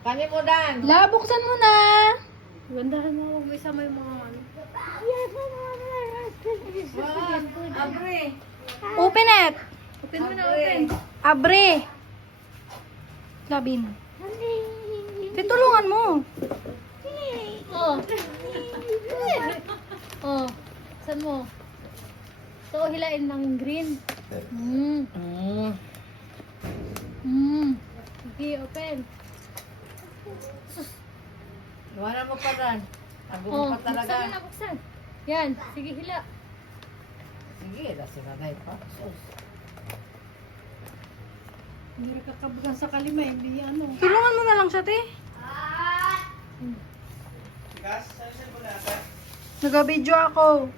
Kani mo, Dan. La, buksan mo na. Gandahan mo, huwag mo isama yung mga ano. Abre. Open it. Open mo na, open. Abre. Labin. Titulungan mo. Oh. Oh. Saan mo? So, hilain ng green. Sige, open. Luwanan mo pa, Dan. Tago mo Oh, pa talaga. buksan mo na, buksan. Yan, sige, hila. Sige, sinanay pa. Sus. Hindi nakakabugan sa kalima, hindi ano. Tulungan mo na lang siya, te. Nag-video ako.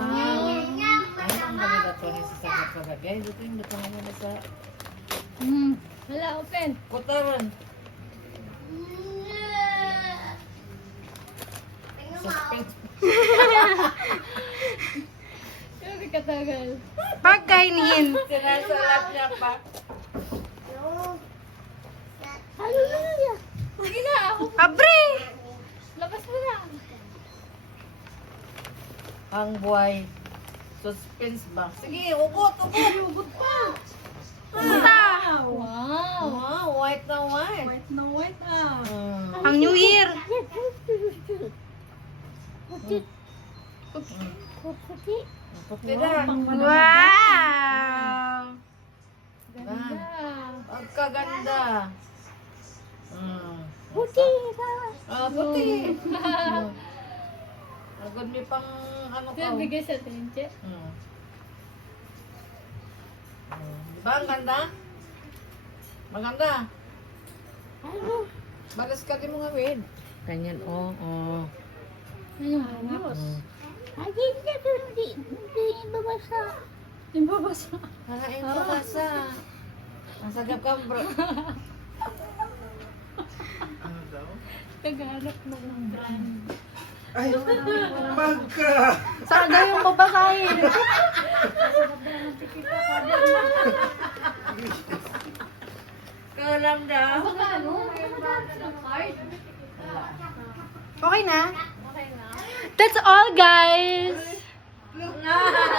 Ano ang maganda to ni sa sagat kagabi? Ay, dito yung dito naman na sa Hala, open. kutaran. Suspense. Grabe katagal. Pagkainin. Sinasalat niya pa. Sige na, ako. Abre. Labas mo na. Ang buhay. Suspense ba? Sige, ugot, ugot. Ugot pa. Puta. Wow. Wow, white na white. White na white ah. Ang New Year. Puti na. Wow. Ganda. Pagkaganda. Puti. Puti. Agad may pang ano ka. Kaya bigay sa tenche. Diba ang ganda? Maganda. Balas ka din mo nga, Wade. Ganyan, oh. Ayun, ayos. Yung babasa. Kakain ko kasa. Ang sagap ka, bro. Naghanap ng brand. Ay, pagka! Saan daw yung babasahin? Kalam daw. Baka ano? May brand ng card? Okay na? Okay na. That's all, guys.